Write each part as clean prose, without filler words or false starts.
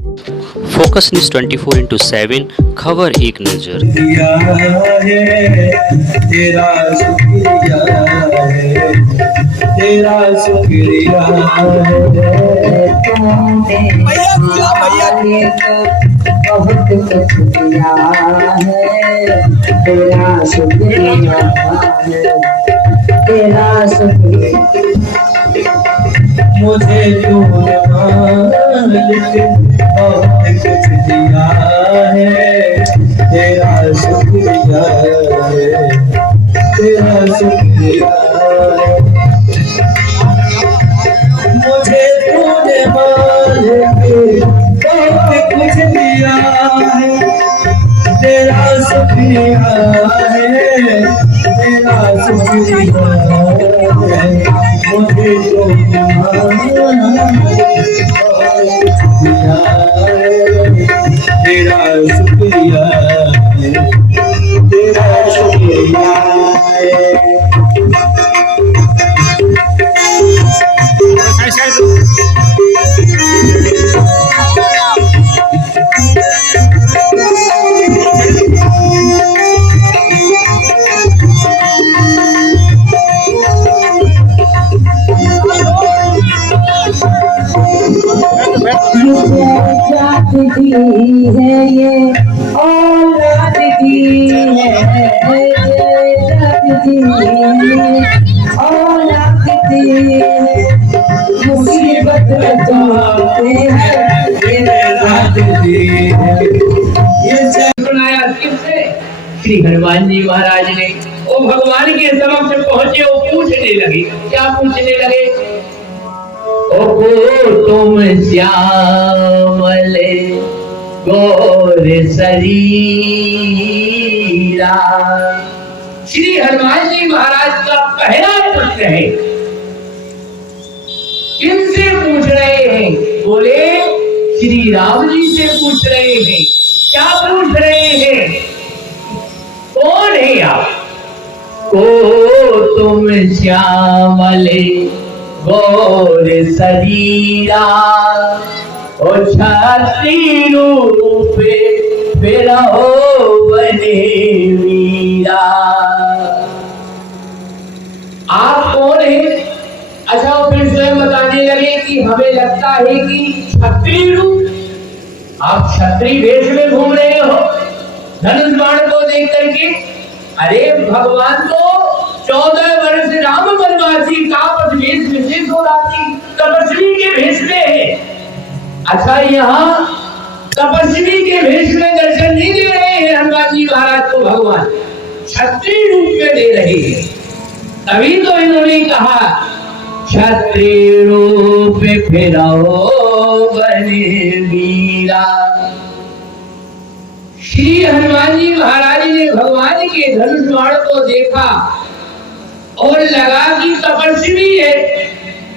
Focus news 24/7 खबर एक नजर। तेरा शुक्रिया है, तेरा शुक्रिया है, तूने हमारे को बहुत कुछ दिया है। तेरा शुक्रिया है, तेरा शुक्रिया। मुझे तूने मालिक बहुत कुछ दिया है। तेरा शुक्रिया है, तेरा शुक्रिया है। मुझे तूने मालिक बहुत कुछ दिया है। तेरा शुक्रिया है, तेरा शुक्रिया है। मुझे तो तेरा शुक्रिया है, तेरा शुक्रिया है। जात दी है ये औलाद दी है, ये जात दी है औलाद दी है। मुसीबत बचाते हैं ये रात दी है। ये सुनाया किससे? श्री हनुमान जी महाराज ने। वो भगवान के समक्ष पहुंचे, वो पूछने लगे। क्या पूछने लगे? ओ तुम श्यामले गौर शरीरा। श्री हनुमान जी महाराज का पहला प्रश्न है। किनसे पूछ रहे हैं? बोले श्री राम जी से पूछ रहे हैं। क्या पूछ रहे हैं? कौन है आप? को तुम श्यामले गौर शरीरा, ओ छाती रूपे फिर हो बने वीरा। आप कौन है? अच्छा, वो फिर स्वयं बताने लगे कि हमें लगता है कि क्षत्रिय रूप, आप क्षत्रिय वेश में घूम रहे हो धनुष बाण को देख करके। अरे भगवान तो 14 वर्ष राम वनवासी का वेश विशेष हो राती तपस्वी के भेष में है। अच्छा, यहाँ तपस्वी के भेष में दर्शन नहीं दे रहे हैं हनुमान जी महाराज को, भगवान क्षत्रिय रूप में दे रहे हैं। तभी तो इन्होंने कहा क्षत्रिय रूप फिरो बने वीरा। श्री हनुमान जी महाराज ने भगवान के धनुष बाण को देखा और लगा कि तपस्वी है।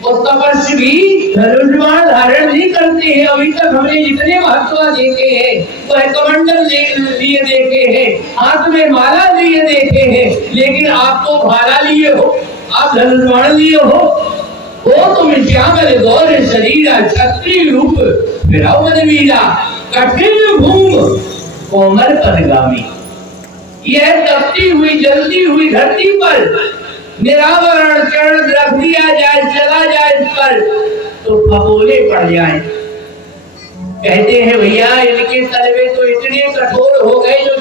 और तपस्वी धनुष बाण धारण नहीं करते हैं। अभी तक हमने जितने महत्व देखे हैं, वह कमंडल लिए देखे हैं, हाथ में माला लिए देखे हैं, लेकिन आप तो भाला लिए हो, आप धनुष बाण लिए हो। वो तुम श्यामल गौर शरीरा, क्षत्रिय रूप फिरो बने वीरा, कठिन भूम कोमल पदगामी। यह तपती हुई जलती हुई धरती पर निरावरण चरण रख दिया जाए, चला जाए इस पर, तो फपोले पड़ जाए। कहते हैं भैया इनके तलवे तो इतने कठोर हो गए जो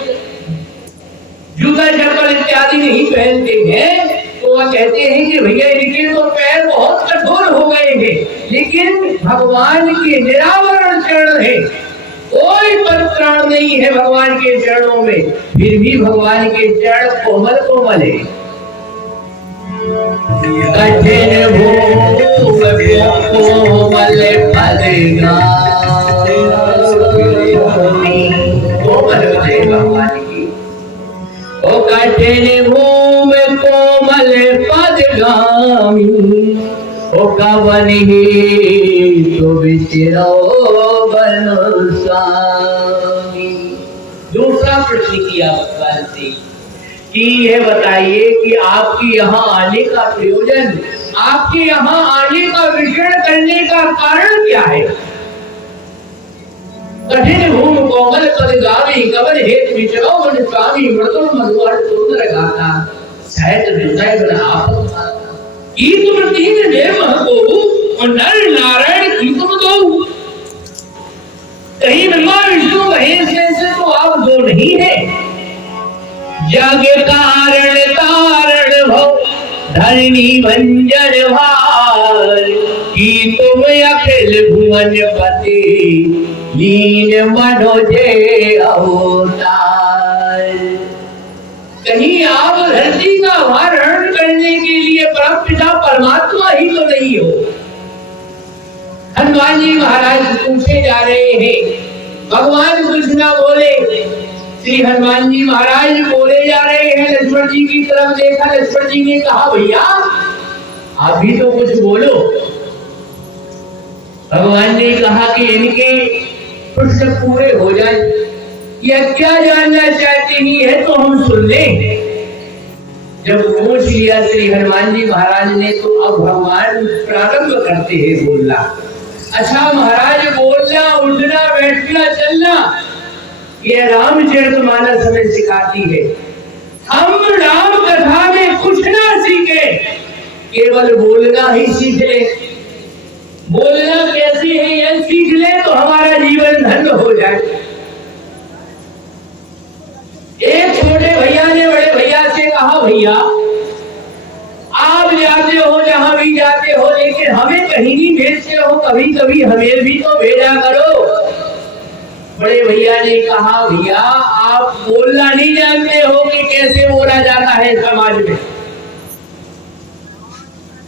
जूता चप्पल इत्यादि नहीं पहनते हैं, तो वह कहते हैं कि भैया इनके तो पैर बहुत कठोर हो गए हैं। लेकिन भगवान के निरावरण चरण है, कोई परित्राण नहीं है भगवान के चरणों में, फिर भी भगवान के चरण कोमल कोमल है। कठिन भूम कोमल पदगामी, कोमल है भगवान की। ओ कठिन भूम कोमल पदगामी, ओ कवन ही तो विचिरो बनो स्वामी। दूसरा प्रश्न किया भगवान से कि ये बताइए कि आपके यहाँ आने का प्रयोजन, आपके यहाँ आने का विषय करने का कारण क्या है? कठिन भूम कोमल पद गावी कवन हेत विचरो मन स्वामी मृदुल मधुर सुंदर गाता सहज हृदय बन आप की तुम तीन ने महको और नर नारायण की तुम दो कहीं ब्रह्मा विष्णु महेश से तो आप दो नहीं है जग कारण तारण भव धरणी भंजन भार की तुम अखिल भुवन पति लीन मनोजे अवतार कहीं आप धरती का हरण करने के लिए परम पिता परमात्मा ही तो नहीं हो। हनुमान जी महाराज पूछे जा रहे हैं भगवान कुछ ना बोले श्री हनुमान जी महाराज बोले जा रहे हैं लक्ष्मण जी की तरफ देखा लक्ष्मण जी ने कहा भैया आप भी तो कुछ बोलो। भगवान ने कहा कि इनके प्रश्न पूरे हो जाए या क्या जानना चाहते ही है तो हम सुन लें। जब पूछ लिया श्री हनुमान जी महाराज ने तो अब भगवान प्रारंभ करते हैं बोलना। अच्छा महाराज बोलना उठना बैठना चलना ये रामचरितमानस हमें सिखाती है। हम राम कथा में कुछ ना सीखे केवल बोलना ही सीख ले। बोलना कैसे है यह सीख ले तो हमारा जीवन धन्य हो जाए। एक छोटे भैया ने बड़े भैया से कहा भैया आप जाते हो जहां भी जाते हो लेकिन हमें कहीं नहीं भेजते हो कभी कभी हमें भी तो भेजा करो। बड़े भैया ने कहा भैया आप बोलना नहीं जानते हो कि कैसे बोला जाता है समाज में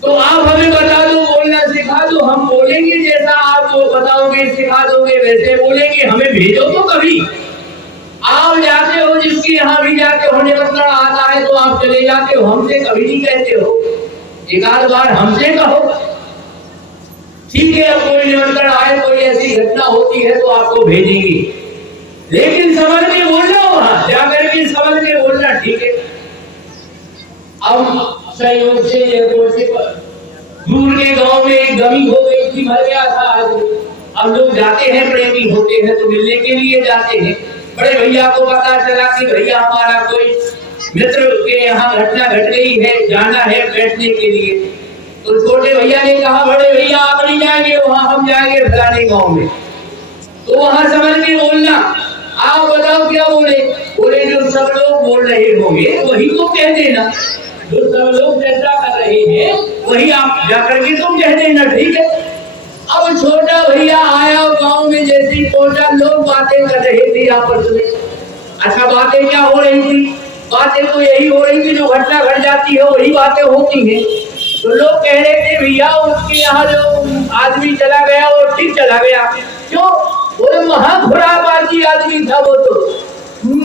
तो आप हमें बता दो बोलना सिखा दो हम बोलेंगे जैसा आप तो बताओगे सिखा दोगे वैसे बोलेंगे हमें भेजो तो कभी। आप जाते हो जिसके यहाँ भी जाते हो निमंत्रण आता है तो आप चले जाते हो हमसे कभी नहीं कहते हो एक आध बार हमसे कहो ठीक है। अब कोई निमंत्रण आए कोई ऐसी घटना होती है तो आपको भेजेंगे लेकिन समझ के बोलना वहां जाकर के समझ के बोलना ठीक है। अब संयोग से दूर के गांव में एक गमी हो गई थी मर गया था आदमी। अब लोग जाते हैं प्रेमी होते हैं तो मिलने के लिए जाते हैं। बड़े भैया को पता चला कि भैया हमारा कोई मित्र के यहाँ घटना घट गई है जाना है बैठने के लिए तो छोटे भैया ने कहा बड़े भैया आप नहीं जाएंगे वहां हम जाएंगे फलाने गांव में तो वहां समझ के बोलना। आप बताओ क्या बोले बोले जो सब लोग बोल रहे होंगे वही तो कह देना जो सब लोग चर्चा कर रहे हैं वही आप जाकर के तुम कह देना ठीक है। अब छोटा भैया आया गांव में जैसी पहुंचा लोग बातें कर रहे थे आपस में। अच्छा बातें क्या हो रही थी बातें तो यही हो रही थी जो घटना घट जाती है वही बातें होती हैं। तो लोग कह रहे थे भैया उसके यहाँ जो आदमी चला गया वो ठीक चला गया क्यों बोले महाखुरापाती आदमी था वो तो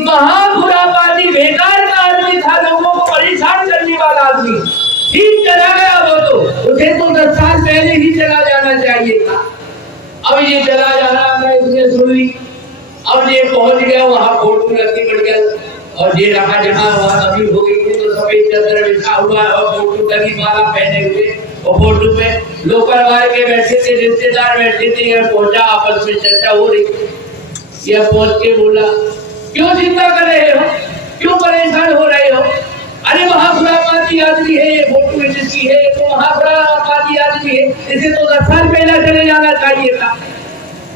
महाखुरापाती बेकार का आदमी था लोगों को परेशान करने वाला आदमी ठीक चला गया वो तो उसे तो 10 साल पहले ही चला जाना चाहिए था। अब ये चला जा रहा मैं इसने सुन ली। अब ये पहुंच गया वहां फोटो रखी पड़ गया और ये रखा जहाँ वहां अभी हो गई थी तो सफेद चादर बिछा हुआ और फोटो कली माला पहने हुए और फोटो पे लोग परिवार के बैठे थे रिश्तेदार बैठे थे। यहाँ पहुंचा आपस में चर्चा हो रही। यह पहुंच के बोला क्यों चिंता कर रहे हो क्यों परेशान हो रहे हो अरे महाखुरापाती आदमी है ये फोटो जिसकी है तो महाखुरापाती आदमी है इसे तो 10 साल पहले चले जाना चाहिए था।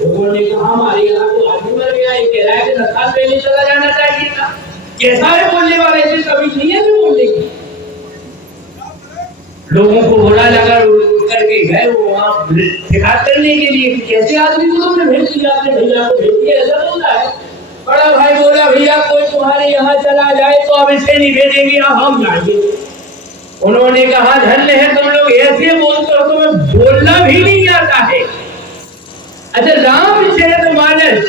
लोगों ने कहा हमारे यहाँ तो आदमी मर गया ये कह रहा है कि 10 साल पहले चला जाना चाहिए था। कैसा है बोलने वाला ऐसे कभी नहीं है जो बोलने की। लोगों को बुरा लगा करके गए वो वहाँ शिकायत करने के लिए कैसे आदमी को तुमने भेज दिया अपने भैया को भेज दिया ऐसा बोल रहा है। बड़ा भाई बोला भैया कोई तुम्हारे यहाँ चला जाए तो अब इसे नहीं भेजेंगे अब हम जाएंगे। उन्होंने कहा धन्य है तुम लोग ऐसे बोलते हो तुम्हें बोलना भी नहीं आता है। अच्छा रामचरितमानस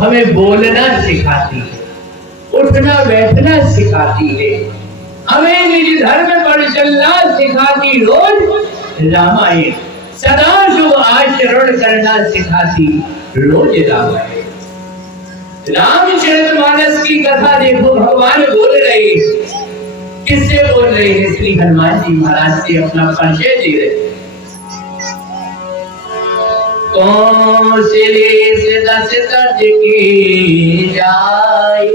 हमें बोलना सिखाती है उठना बैठना सिखाती है हमें निज धर्म पर चलना सिखाती रोज रामायण सदा शुभ आचरण करना सिखाती रोज रामायण। रामचरितमानस की कथा देखो भगवान बोल रहे किससे बोल रहे हैं श्री हनुमान जी महाराज से अपना परिचय दे रहे। कौशलेश दास दर्ज की जाए।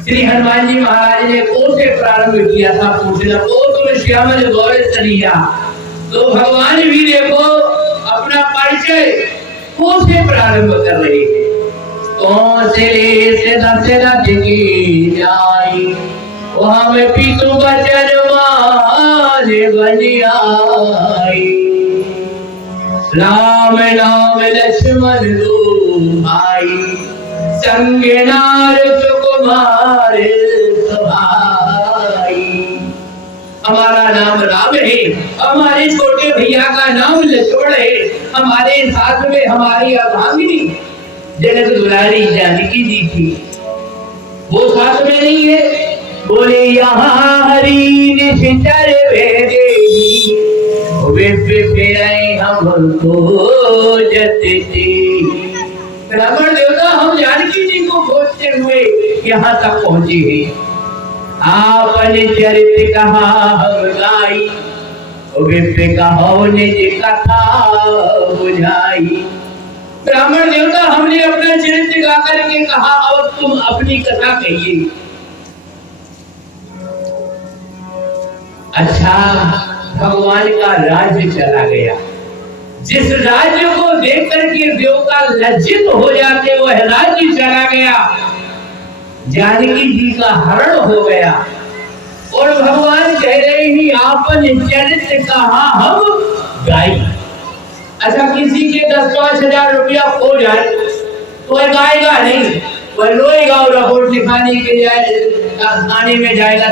श्री हनुमान जी महाराज ने को से प्रारंभ किया था पूछना, को तुम श्यामल गौर सरिया। तो भगवान भी देखो अपना परिचय को से प्रारंभ कर रहे हैं। कौशले से दशरथ की जाई, वहां में पितु बचन माने बनी आई। राम नाम लक्ष्मण दो भाई, संगे नार सुकुमार सभाई। हमारा नाम राम है, हमारे छोटे भैया का नाम लक्ष्मण है, हमारे साथ में हमारी अर्धांगिनी जनक दुलारी जानकी जी थी, वो साथ में नहीं है। बोले यहाँ हरि निश्चर भेदे, हमको जतते। रावण देवता हम जानकी जी को खोजते हुए यहाँ तक पहुंचे हैं। आपने चरित्र कहा हम गाई, कहो निज कथा बुझाई। ब्राह्मण देवता हमने अपना चरित्र गा करके कहा, अब तुम अपनी कथा कहिए। अच्छा, भगवान का राज्य चला गया। जिस राज्य को देख करके देवता लज्जित हो जाते, वह राज्य चला गया। जानकी जी का हरण हो गया और भगवान कह रहे ही आपन चरित्र कहा हम गाई। अच्छा, किसी के 10-5 हजार रुपया खो जाए तो वह गाएगा नहीं, वह रोएगा और रिपोर्ट लिखाने के लिए थाने में जाएगा,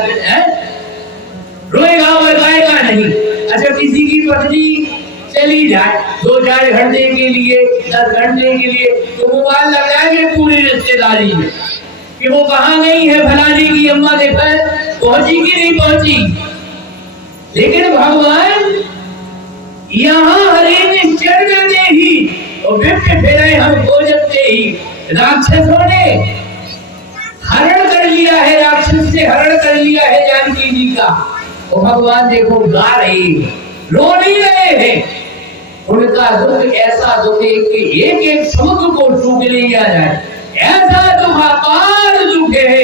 रोएगा, वह गाएगा नहीं। अच्छा, किसी की पत्नी चली जाए 2-4 घंटे के लिए, 10 घंटे के लिए, तो मोबाइल लग जाएंगे पूरी रिश्तेदारी में कि वो कहाँ गई है, फलानी की अम्मा देखा पहुंची कि नहीं पहुंची। लेकिन भगवान यहाँ हरे निश्चर दे ही और विप्र फेरे हम हो जाते ही राक्षसों ने हरण कर लिया है, राक्षस से हरण कर लिया है जानकी जी का। और भगवान देखो गा रहे, रो नहीं रहे हैं। उनका दुख ऐसा दुख है कि एक एक समुद्र को चूक लिया जाए, ऐसा दुख अपार दुख है।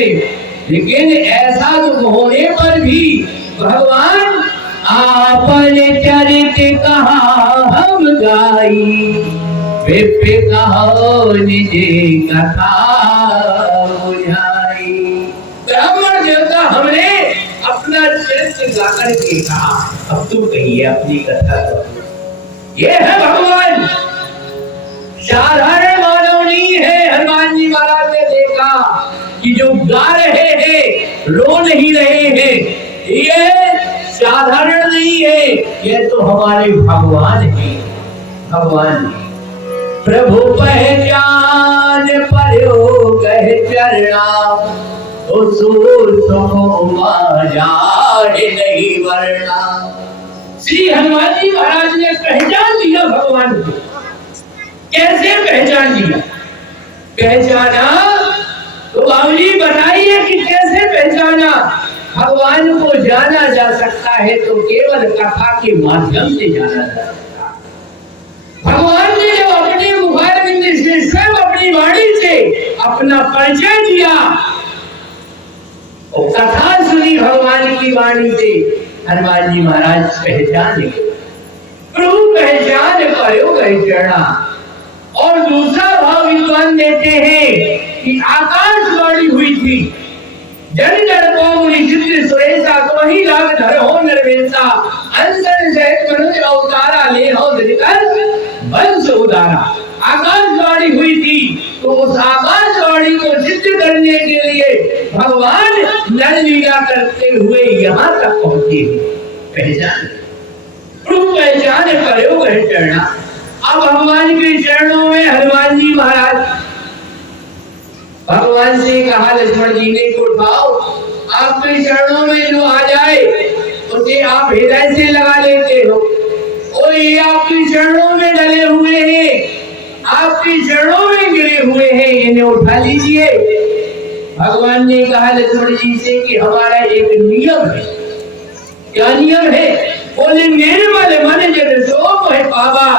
लेकिन ऐसा दुख होने पर भी भगवान आपने चरित्र कहा हम गाई, विप्र कहो निज कथा बुझाई। ब्राह्मण देवता हमने अपना चरित्र गा करके कहा, अब तुम कहिए अपनी कथा। ये है भगवान, साधारण मानव नहीं है। हनुमान जी महाराज ने देखा कि जो गा रहे हैं, रो नहीं रहे हैं, ये साधारण नहीं है, ये तो हमारे भगवान है। भगवान प्रभु पहचान पर्यो कह चरना, तो सूर नहीं वरना। श्री हनुमान जी महाराज ने पहचान दिया भगवान को। कैसे पहचान दिया? पहचाना तो बाबूजी बताइए कि कैसे पहचाना? भगवान को जाना जा सकता है तो केवल कथा के माध्यम से जाना जा सकता है। भगवान ने जब अपने मुखारविंद से स्वयं अपनी वाणी से अपना परिचय दिया और कथा सुनी भगवान की वाणी से, हनुमान जी महाराज पहचान गए। प्रभु पहचान पर्यो कह चरना। और दूसरा भाव विद्वान देते हैं कि आकाशवाणी हुई थी, जन जन को मुनि चित्र सुरेशा, तो ही लाग धर हो निर्वेशा, अंसन सहित मनुष्य अवतारा ले हो धरिकर वंश उदारा। आकाशवाणी हुई थी, तो उस आकाशवाणी को सिद्ध करने के लिए भगवान नर लीला करते हुए यहाँ तक पहुंचे। पहचान, प्रभु पहचान पर्यो कह चरना। अब भगवान के चरणों में हनुमान जी महाराज भगवान से कहा, लक्ष्मण जी ने को उठाओ, आपके चरणों में जो आ जाए उसे आप हृदय से लगा लेते हो। और ये आपके चरणों में डले हुए हैं, आपके चरणों में गिरे हुए हैं, इन्हें उठा लीजिए। भगवान ने कहा लक्ष्मण जी से कि हमारा एक नियम है। क्या नियम है? बोले निर्मल मन जन सो मोह पावा,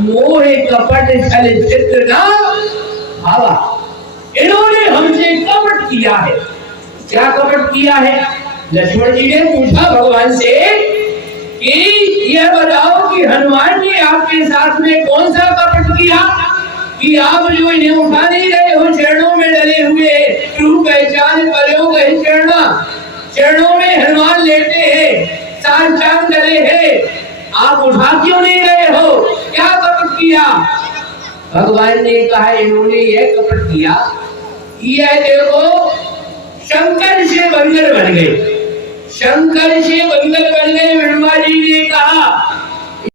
मोहे कपट छल चित्र ना भावा। इन्होंने हमसे कपट किया है। क्या कपट किया है? लक्ष्मण जी ने पूछा भगवान से कि यह बताओ कि हनुमान जी आपके साथ में कौन सा कपट किया कि आप जो इन्हें उठा नहीं रहे हो, चरणों में डले हुए, तू पहचान करो गए चरणों में हनुमान लेटे हैं, चार चांद डले हैं, आप उठा क्यों नहीं रहे हो? क्या कपट किया? भगवान ने कहा इन्होंने यह कपट किया, यह देखो शंकर से बंदर बन गए, शंकर से बंदर बन गए। ब्रह्मा जी ने कहा